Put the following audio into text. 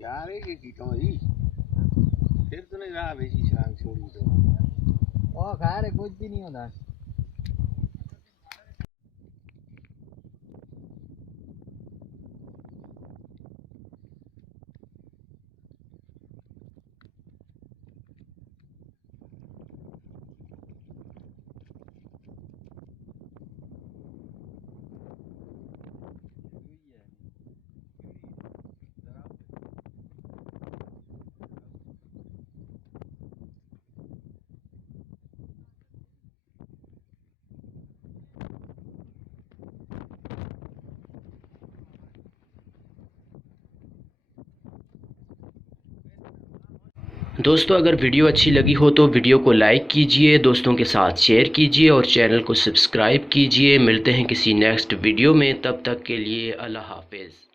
यार ये की कमाई फिर तो नहीं रहा बेची छलांग छोड़ी तो ओ खैर कुछ भी नहीं होता। दोस्तों अगर वीडियो अच्छी लगी हो तो वीडियो को लाइक कीजिए, दोस्तों के साथ शेयर कीजिए और चैनल को सब्सक्राइब कीजिए। मिलते हैं किसी नेक्स्ट वीडियो में, तब तक के लिए अल्लाह हाफिज़।